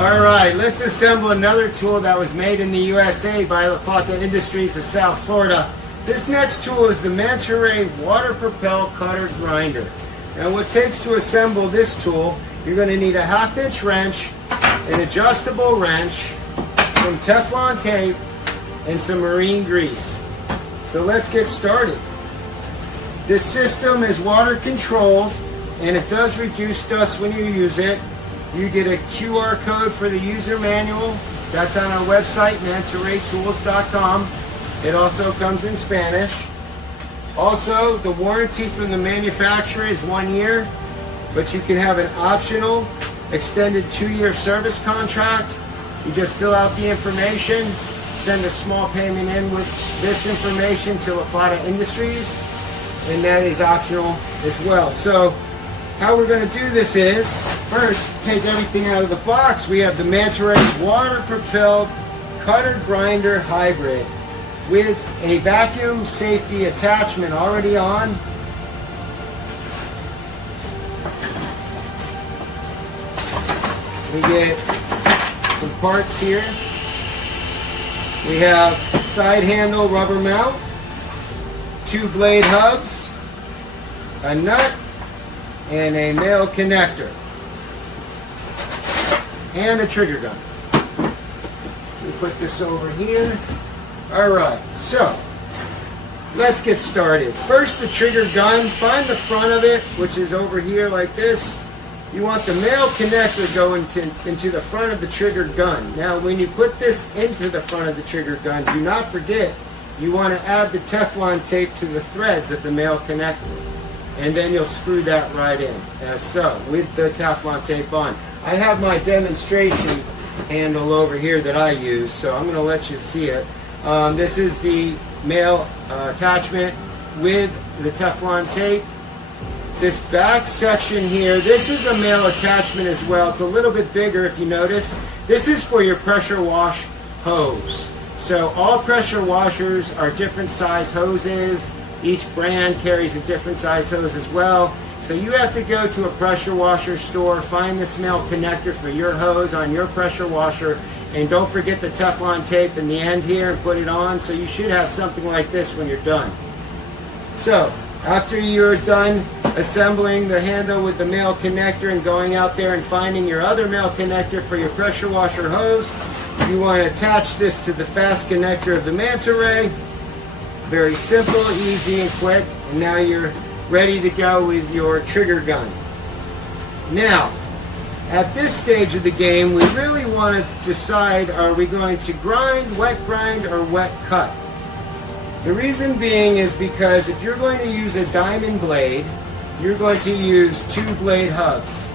Alright, let's assemble another tool that was made in the USA by La Plata Industries of South Florida. This next tool is the MANTARAY Water-Powered Cutter Grinder. Now what it takes to assemble this tool, you're going to need a 1/2-inch wrench, an adjustable wrench, some Teflon tape, and some marine grease. So let's get started. This system is water controlled and it does reduce dust when you use it. You get a QR code for the user manual. That's on our website, mantaraytools.com. It also comes in Spanish. Also, the warranty from the manufacturer is 1 year, but you can have an optional extended 2-year service contract. You just fill out the information, send a small payment in with this information to La Plata Industries, and that is optional as well. So how we're going to do this is, first, take everything out of the box. We have the MANTARAY Water-Powered Cutter Grinder Hybrid with a vacuum safety attachment already on. We get some parts here. We have side handle rubber mount, 2 blade hubs, a nut, and a male connector, and a trigger gun. We put this over here. Alright, so let's get started. First, the trigger gun. Find the front of it, which is over here like this. You want the male connector going into the front of the trigger gun. Now, when you put this into the front of the trigger gun, do not forget you want to add the Teflon tape to the threads of the male connector. And then you'll screw that right in, as so, with the Teflon tape on. I have my demonstration handle over here that I use, so I'm going to let you see it. This is the male attachment with the Teflon tape. This back section here, this is a male attachment as well. It's a little bit bigger if you notice. This is for your pressure wash hose. So all pressure washers are different size hoses. Each brand carries a different size hose as well. So you have to go to a pressure washer store, find this male connector for your hose on your pressure washer, and don't forget the Teflon tape in the end here and put it on. So you should have something like this when you're done. So after you're done assembling the handle with the male connector and going out there and finding your other male connector for your pressure washer hose, you want to attach this to the fast connector of the MANTARAY. Very simple, easy, and quick. And now you're ready to go with your trigger gun. Now, at this stage of the game, we really want to decide, are we going to grind, or wet cut? The reason being is because if you're going to use a diamond blade, you're going to use 2 blade hubs.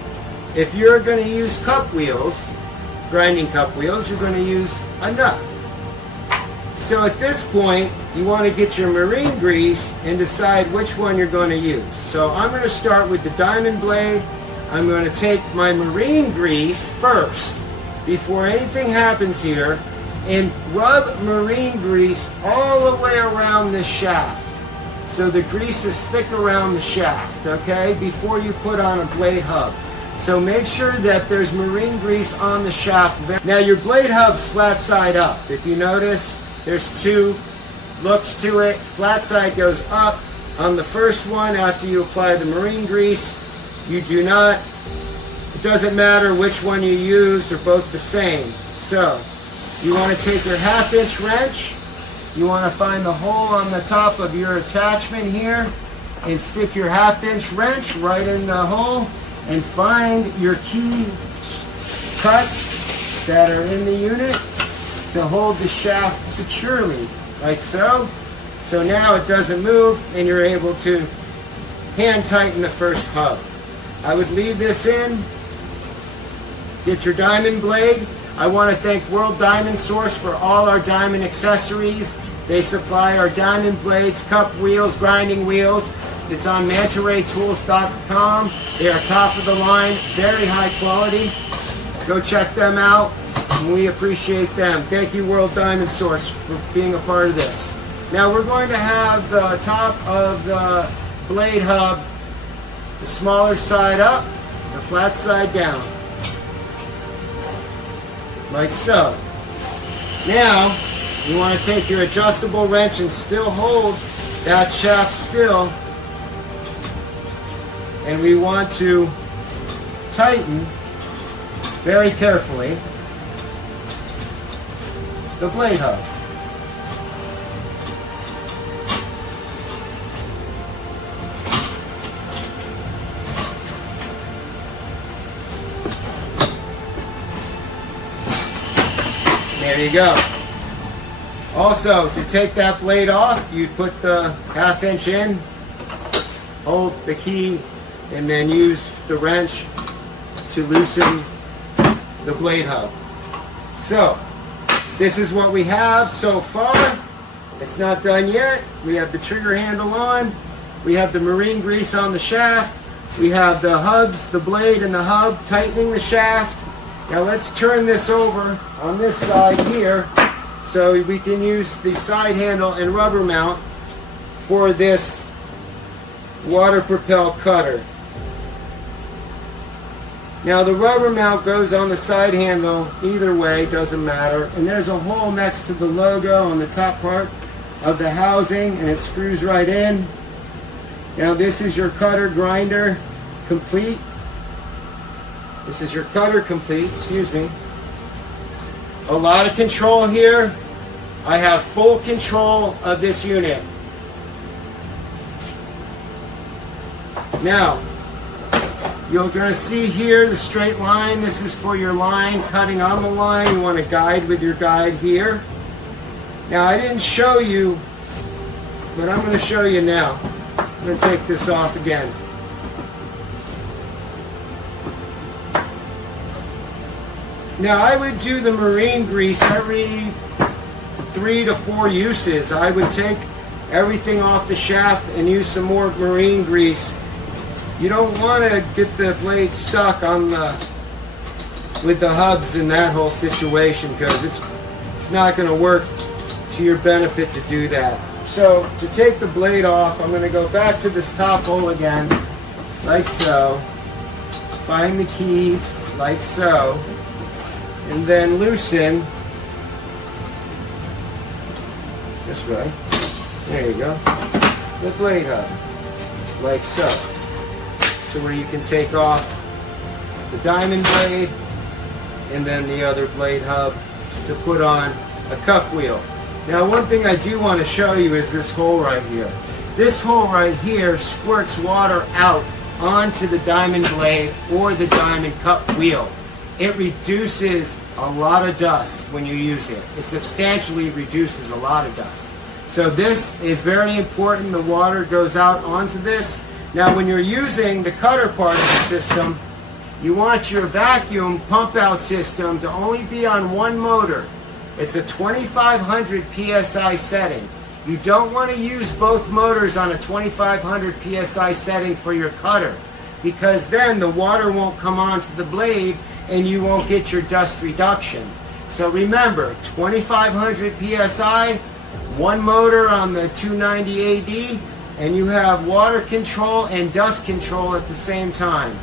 If you're going to use cup wheels, grinding cup wheels, you're going to use a nut. So at this point, you want to get your marine grease and decide which one you're going to use. So I'm going to start with the diamond blade. I'm going to take my marine grease first, before anything happens here, and rub marine grease all the way around the shaft. So the grease is thick around the shaft, okay, before you put on a blade hub. So make sure that there's marine grease on the shaft. Now your blade hub's flat side up. If you notice, there's 2 looks to it. Flat side goes up. On the first one, after you apply the marine grease, you do not, it doesn't matter which one you use, they're both the same. So you want to take your 1/2-inch wrench, you want to find the hole on the top of your attachment here and stick your 1/2-inch wrench right in the hole and find your key cuts that are in the unit to hold the shaft securely, like so. So now it doesn't move and you're able to hand tighten the first hub. I would leave this in. Get your diamond blade. I want to thank World Diamond Source for all our diamond accessories. They supply our diamond blades, cup wheels, grinding wheels. It's on mantaraytools.com. They are top of the line, very high quality. Go check them out, and we appreciate them. Thank you, World Diamond Source, for being a part of this. Now we're going to have the top of the blade hub, the smaller side up, the flat side down. like so. Now, you want to take your adjustable wrench and still hold that shaft still. And we want to tighten very carefully the blade hub. There you go. Also, to take that blade off, you put the 1/2 inch in, hold the key, and then use the wrench to loosen the blade hub. So, this is what we have so far. It's not done yet. We have the trigger handle on. We have the marine grease on the shaft. We have the hubs, the blade and the hub tightening the shaft. Now let's turn this over on this side here so we can use the side handle and rubber mount for this water propelled cutter. Now the rubber mount goes on the side handle either way, doesn't matter. And there's a hole next to the logo on the top part of the housing and it screws right in. Now this is your cutter grinder complete. This is your cutter complete, excuse me. A lot of control here. I have full control of this unit. Now, you're going to see here the straight line. This is for your line, cutting on the line. You want to guide with your guide here. Now, I didn't show you, but I'm going to show you now. I'm going to take this off again. Now, I would do the marine grease every 3 to 4 uses. I would take everything off the shaft and use some more marine grease. You don't want to get the blade stuck on with the hubs in that whole situation because it's not going to work to your benefit to do that. So to take the blade off, I'm going to go back to this top hole again, like so. Find the keys, like so. And then loosen this way. There you go. The blade hub, like so. So where you can take off the diamond blade and then the other blade hub to put on a cup wheel. Now one thing I do want to show you is this hole right here. This hole right here squirts water out onto the diamond blade or the diamond cup wheel. It reduces a lot of dust when you use it. It substantially reduces a lot of dust. So this is very important. The water goes out onto this. Now when you're using the cutter part of the system, you want your vacuum pump out system to only be on one motor. It's a 2500 PSI setting. You don't want to use both motors on a 2500 PSI setting for your cutter because then the water won't come onto the blade and you won't get your dust reduction. So remember, 2500 PSI, one motor on the 290 AD, and you have water control and dust control at the same time.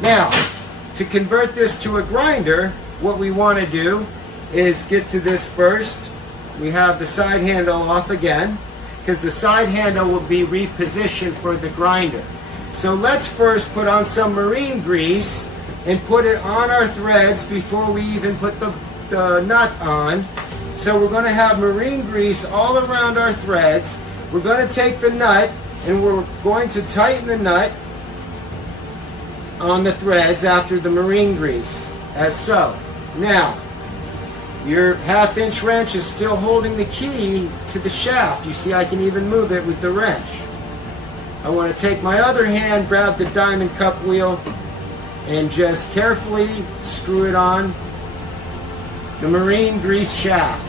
Now, to convert this to a grinder, what we want to do is get to this first. We have the side handle off again, because the side handle will be repositioned for the grinder. So let's first put on some marine grease and put it on our threads before we even put the nut on. So we're going to have marine grease all around our threads. We're going to take the nut and we're going to tighten the nut on the threads after the marine grease, as so. Now, your 1/2 inch wrench is still holding the key to the shaft. You see I can even move it with the wrench. I want to take my other hand, grab the diamond cup wheel, and just carefully screw it on the marine grease shaft,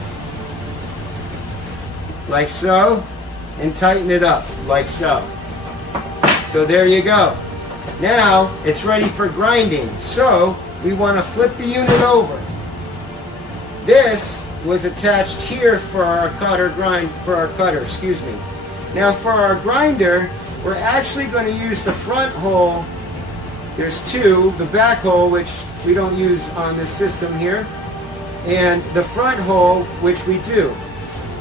like so, and tighten it up, like so. So there you go. Now it's ready for grinding. So we want to flip the unit over. This was attached here for our cutter excuse me. Now for our grinder, we're actually going to use the front hole. There's two, the back hole which we don't use on this system here, and the front hole, which we do.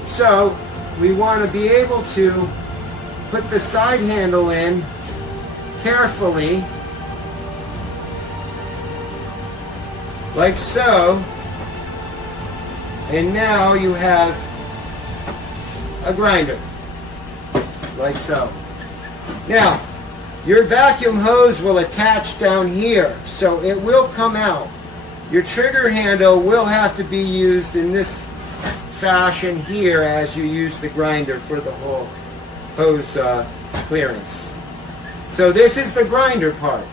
So we want to be able to put the side handle in carefully, like so, and now you have a grinder, like so. Now, your vacuum hose will attach down here, so it will come out. Your trigger handle will have to be used in this fashion here as you use the grinder for the whole hose clearance. So this is the grinder part.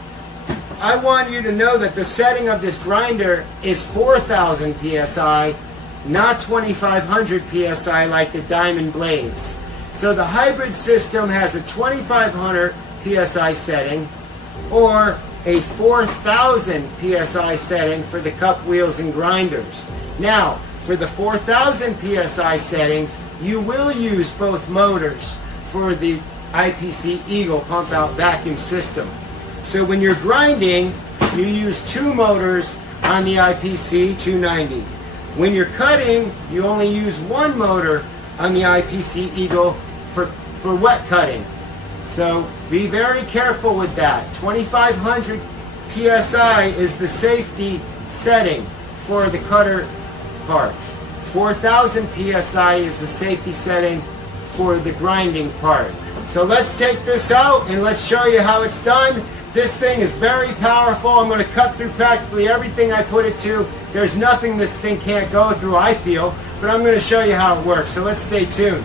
I want you to know that the setting of this grinder is 4,000 psi, not 2,500 psi like the diamond blades. So the hybrid system has a 2,500 psi setting or a 4,000 psi setting for the cup wheels and grinders. Now, for the 4,000 psi settings, you will use both motors for the IPC Eagle pump out vacuum system. So when you're grinding, you use 2 motors on the IPC 290. When you're cutting, you only use 1 motor on the IPC Eagle for wet cutting. So be very careful with that. 2,500 psi is the safety setting for the cutter part. 4,000 psi is the safety setting for the grinding part. So let's take this out and let's show you how it's done. This thing is very powerful. I'm going to cut through practically everything I put it to. There's nothing this thing can't go through, I feel, but I'm going to show you how it works. So let's stay tuned.